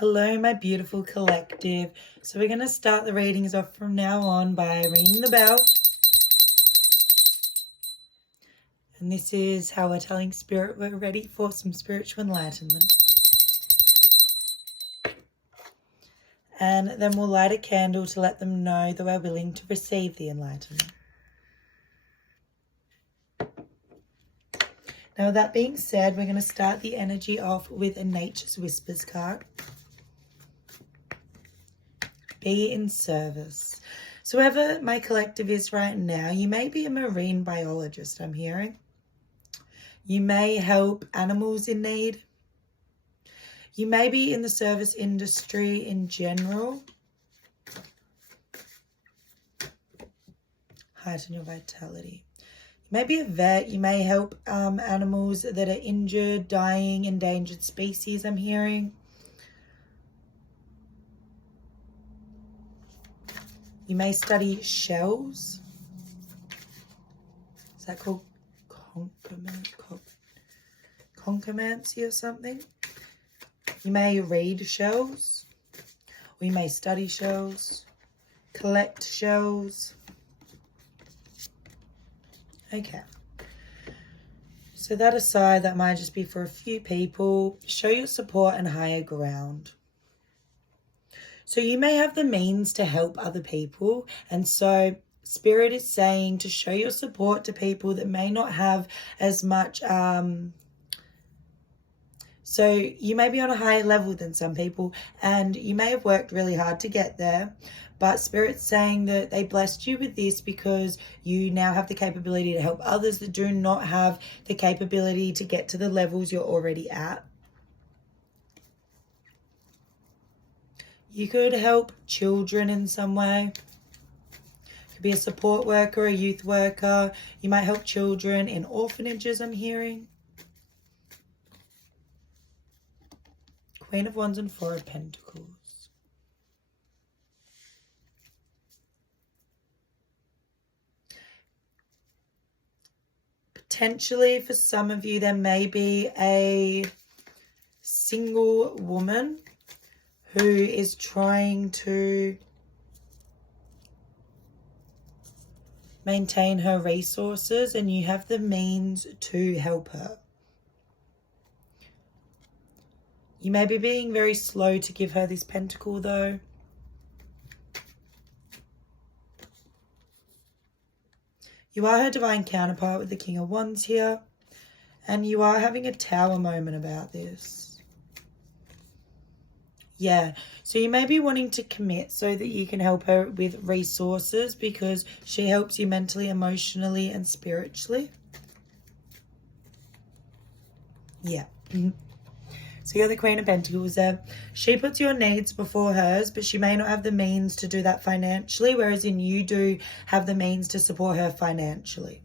Hello, my beautiful collective. So we're going to start the readings off from now on by ringing the bell. And this is how we're telling Spirit we're ready for some spiritual enlightenment. And then we'll light a candle to let them know that we're willing to receive the enlightenment. Now, with that being said, we're going to start the energy off with a Nature's Whispers card. Be in service. So whoever my collective is right now, you may be a marine biologist, I'm hearing. You may help animals in need. You may be in the service industry in general. Heighten your vitality. You may be a vet. You may help animals that are injured, dying, endangered species, I'm hearing. You may study shells. Is that called conchomancy or something? You may read shells. Or you may study shells. Collect shells. Okay. So that aside, that might just be for a few people. Show your support and higher ground. So you may have the means to help other people, and so Spirit is saying to show your support to people that may not have as much, so you may be on a higher level than some people, and you may have worked really hard to get there, but Spirit's saying that they blessed you with this because you now have the capability to help others that do not have the capability to get to the levels you're already at. You could help children in some way. You could be a support worker, a youth worker. You might help children in orphanages, I'm hearing. Queen of Wands and Four of Pentacles. Potentially for some of you, there may be a single woman who is trying to maintain her resources, and you have the means to help her. You may be being very slow to give her this pentacle though. You are her divine counterpart with the King of Wands here, and you are having a tower moment about this. Yeah, so you may be wanting to commit so that you can help her with resources because she helps you mentally, emotionally, and spiritually. Yeah. So you're the Queen of Pentacles there. She puts your needs before hers, but she may not have the means to do that financially, whereas you do have the means to support her financially.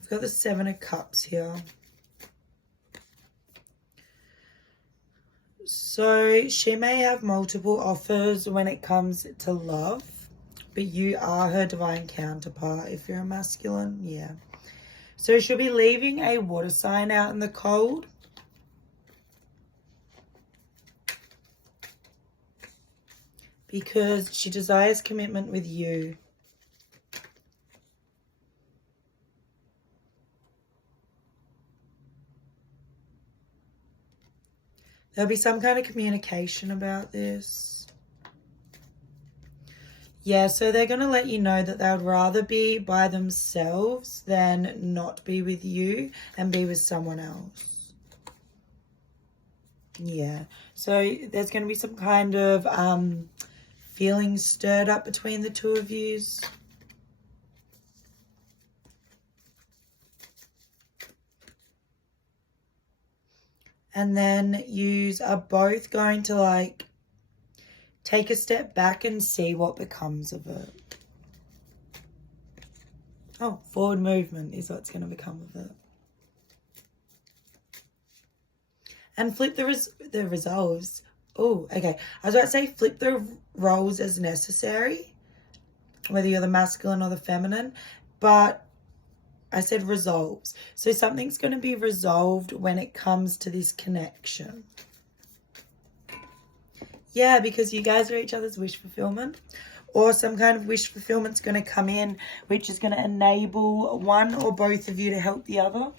We've got the Seven of Cups here. So she may have multiple offers when it comes to love, but you are her divine counterpart if you're a masculine. Yeah. So she'll be leaving a water sign out in the cold. Because she desires commitment with you. There'll be some kind of communication about this. Yeah, so they're going to let you know that they would rather be by themselves than not be with you and be with someone else. Yeah, so there's going to be some kind of feelings stirred up between the two of yous. And then yous are both going to like take a step back and see what becomes of it. Oh, forward movement is what's going to become of it. And flip the resolves. Oh, okay. I was about to say flip the roles as necessary, whether you're the masculine or the feminine. But I said resolves. So something's going to be resolved when it comes to this connection. Yeah, because you guys are each other's wish fulfillment, or some kind of wish fulfillment's going to come in, which is going to enable one or both of you to help the other.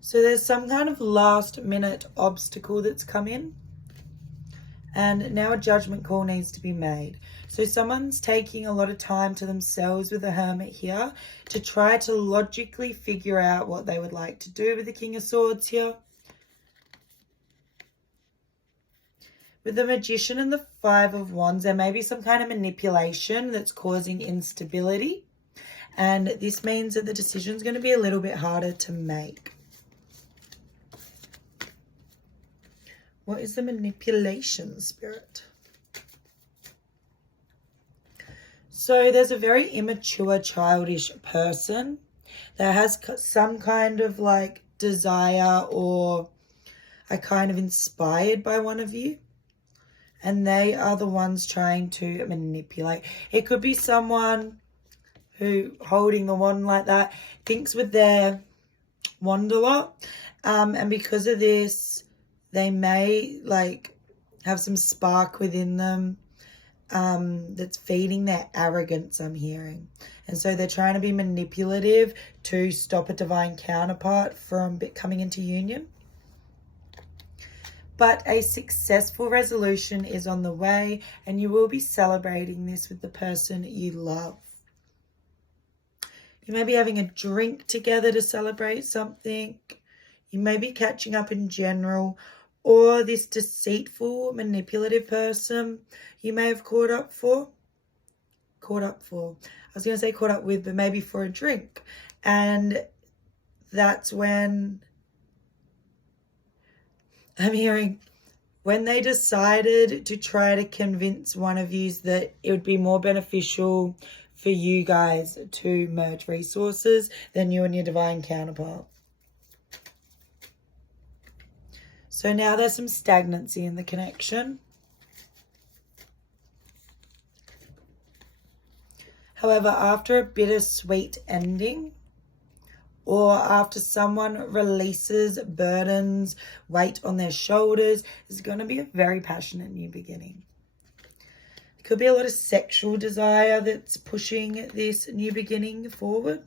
So there's some kind of last minute obstacle that's come in. And now a judgment call needs to be made. So someone's taking a lot of time to themselves with the Hermit here to try to logically figure out what they would like to do with the King of Swords here. With the Magician and the Five of Wands, there may be some kind of manipulation that's causing instability. And this means that the decision is going to be a little bit harder to make. What is the manipulation, Spirit? So there's a very immature, childish person that has some kind of like desire or are kind of inspired by one of you. And they are the ones trying to manipulate. It could be someone who, holding the wand like that, thinks with their wand a lot. And because of this, they may like have some spark within them that's feeding their arrogance, I'm hearing. And so they're trying to be manipulative to stop a divine counterpart from coming into union. But a successful resolution is on the way, and you will be celebrating this with the person you love. You may be having a drink together to celebrate something. You may be catching up in general, or this deceitful, manipulative person you may have caught up for. I was going to say caught up with, but maybe for a drink. And that's when I'm hearing when they decided to try to convince one of you that it would be more beneficial for you guys to merge resources than you and your divine counterpart. So now there's some stagnancy in the connection. However, after a bittersweet ending, or after someone releases burdens, weight on their shoulders, there's going to be a very passionate new beginning. It could be a lot of sexual desire that's pushing this new beginning forward,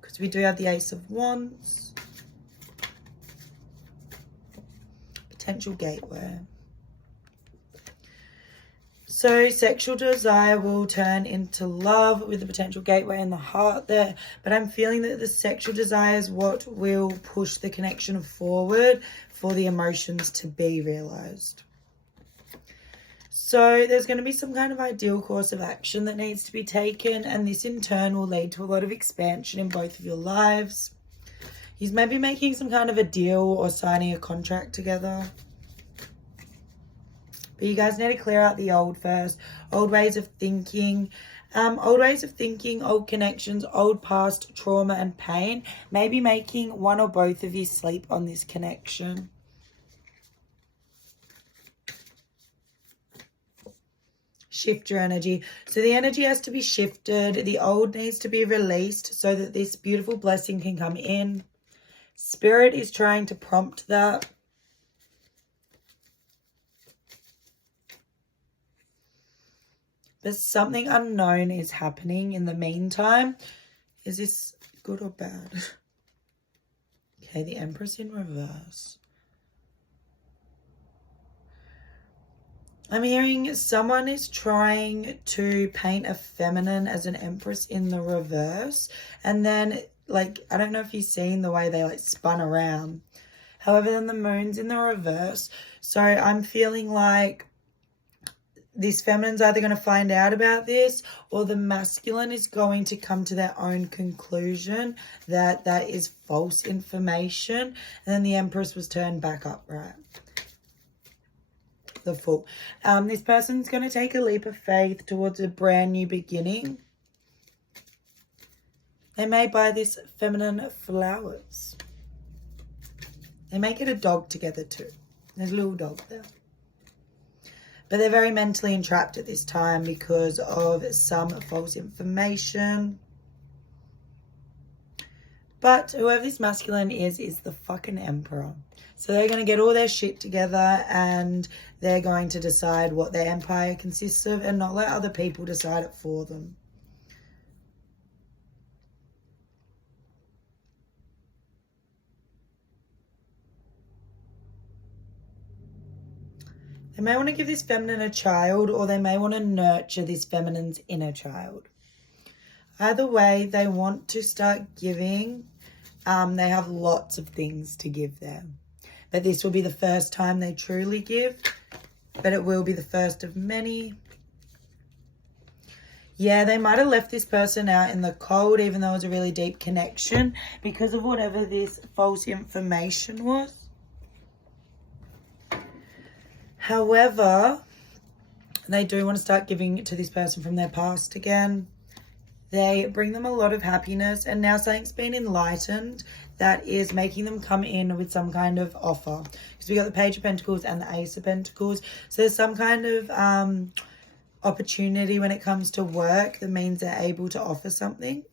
because we do have the Ace of Wands. Potential gateway. So sexual desire will turn into love with the potential gateway in the heart there. But I'm feeling that the sexual desire is what will push the connection forward for the emotions to be realized. So there's going to be some kind of ideal course of action that needs to be taken. And this in turn will lead to a lot of expansion in both of your lives. He's maybe making some kind of a deal or signing a contract together. But you guys need to clear out the old first. Old ways of thinking. Old connections, old past trauma and pain. Maybe making one or both of you sleep on this connection. Shift your energy. So the energy has to be shifted. The old needs to be released so that this beautiful blessing can come in. Spirit is trying to prompt that. But something unknown is happening in the meantime. Is this good or bad? Okay, the Empress in reverse. I'm hearing someone is trying to paint a feminine as an Empress in the reverse. And then, like, I don't know if you've seen the way they, like, spun around. However, then the moon's in the reverse. So I'm feeling like this feminine's either going to find out about this, or the masculine is going to come to their own conclusion that that is false information. And then the Empress was turned back upright. The Fool. This person's going to take a leap of faith towards a brand new beginning. They may buy this feminine flowers. They may get a dog together too. There's a little dog there. But they're very mentally entrapped at this time because of some false information. But whoever this masculine is the fucking emperor. So they're going to get all their shit together and they're going to decide what their empire consists of and not let other people decide it for them. They may want to give this feminine a child, or they may want to nurture this feminine's inner child. Either way, they want to start giving. They have lots of things to give them. But this will be the first time they truly give. But it will be the first of many. Yeah, they might have left this person out in the cold, even though it was a really deep connection, because of whatever this false information was. However, they do want to start giving to this person from their past again. They bring them a lot of happiness, and now something's been enlightened that is making them come in with some kind of offer. Because we got the Page of Pentacles and the Ace of Pentacles. So there's some kind of opportunity when it comes to work that means they're able to offer something.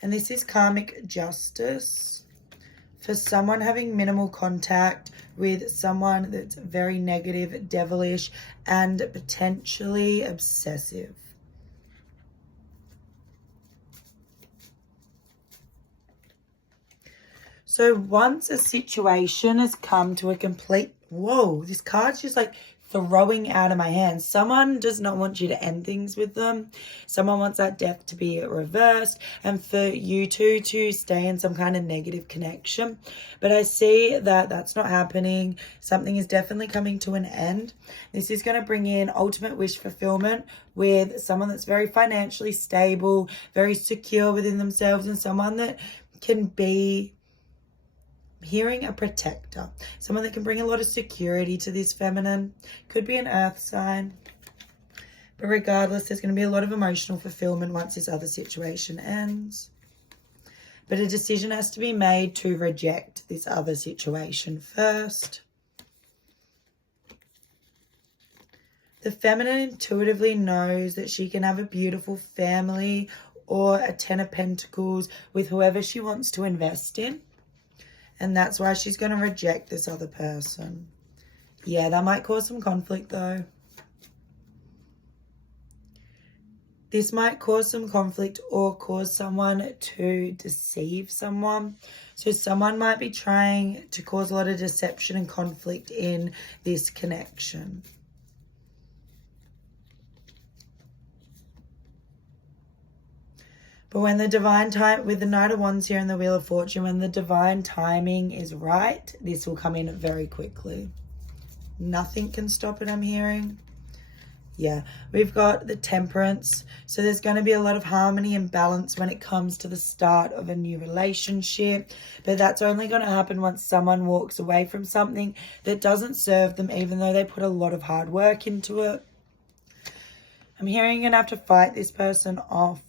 And this is karmic justice. For someone having minimal contact with someone that's very negative, devilish, and potentially obsessive. So once a situation has come to a complete... Whoa, this card's just like throwing out of my hands. Someone does not want you to end things with them. Someone wants that death to be reversed and for you two to stay in some kind of negative connection. But I see that that's not happening. Something is definitely coming to an end. This is going to bring in ultimate wish fulfillment with someone that's very financially stable, very secure within themselves, and someone that can be... hearing a protector, someone that can bring a lot of security to this feminine. Could be an earth sign, but regardless, there's going to be a lot of emotional fulfillment once this other situation ends. But a decision has to be made to reject this other situation first. The feminine intuitively knows that she can have a beautiful family or a 10 of Pentacles with whoever she wants to invest in. And that's why she's going to reject this other person. Yeah, that might cause some conflict though. This might cause some conflict or cause someone to deceive someone. So someone might be trying to cause a lot of deception and conflict in this connection. But when the divine time, with the Knight of Wands here and the Wheel of Fortune, when the divine timing is right, this will come in very quickly. Nothing can stop it, I'm hearing. Yeah, we've got the Temperance. So there's going to be a lot of harmony and balance when it comes to the start of a new relationship. But that's only going to happen once someone walks away from something that doesn't serve them, even though they put a lot of hard work into it. I'm hearing you're going to have to fight this person off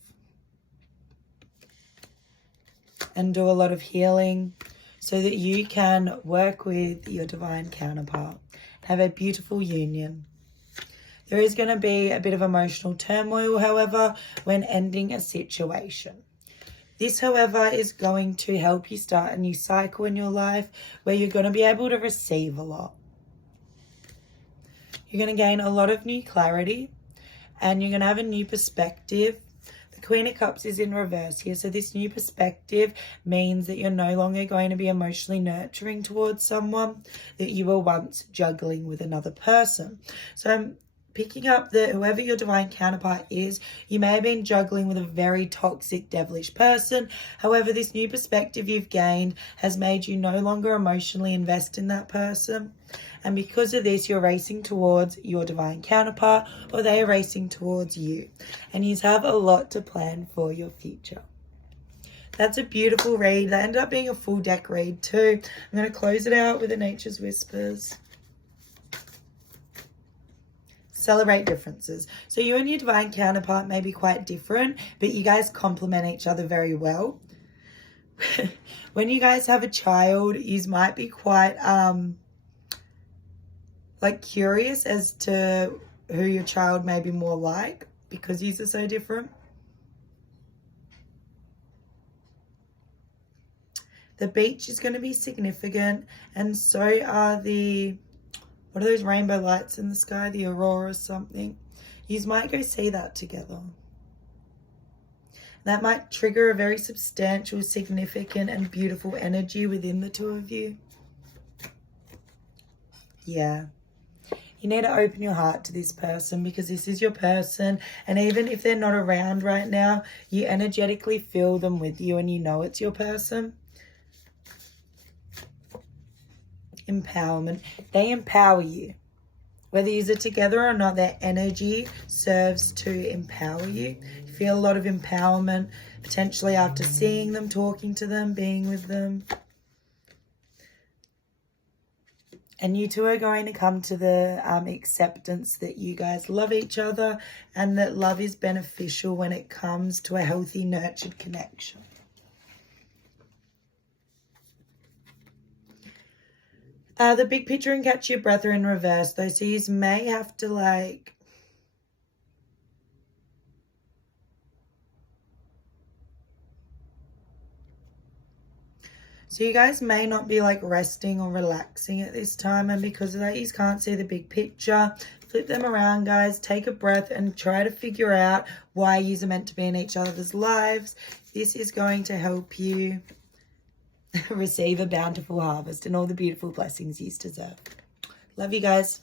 and do a lot of healing so that you can work with your divine counterpart. Have a beautiful union. There is going to be a bit of emotional turmoil, however, when ending a situation. This, however, is going to help you start a new cycle in your life where you're going to be able to receive a lot. You're going to gain a lot of new clarity and you're going to have a new perspective. Queen of Cups is in reverse here. So this new perspective means that you're no longer going to be emotionally nurturing towards someone that you were once juggling with another person. So I'm picking up that whoever your divine counterpart is, you may have been juggling with a very toxic, devilish person. However, this new perspective you've gained has made you no longer emotionally invest in that person. And because of this, you're racing towards your divine counterpart, or they are racing towards you. And you have a lot to plan for your future. That's a beautiful read. That ended up being a full deck read too. I'm going to close it out with the Nature's Whispers. Celebrate differences. So you and your divine counterpart may be quite different, but you guys complement each other very well. When you guys have a child, you might be quite... like curious as to who your child may be more like because yous are so different. The beach is going to be significant, and so are the, what are those rainbow lights in the sky? The aurora or something. Yous might go see that together. That might trigger a very substantial, significant, and beautiful energy within the two of you. Yeah. You need to open your heart to this person because this is your person. And even if they're not around right now, you energetically feel them with you and you know it's your person. Empowerment. They empower you. Whether you are together or not, their energy serves to empower you. You feel a lot of empowerment, potentially after seeing them, talking to them, being with them. And you two are going to come to the acceptance that you guys love each other and that love is beneficial when it comes to a healthy, nurtured connection. The big picture and catch your breath are in reverse though, so you may have to like so you guys may not be like resting or relaxing at this time, and because of that you can't see the big picture. Flip them around, guys. Take a breath and try to figure out why you are meant to be in each other's lives. This is going to help you receive a bountiful harvest and all the beautiful blessings you deserve. Love you guys.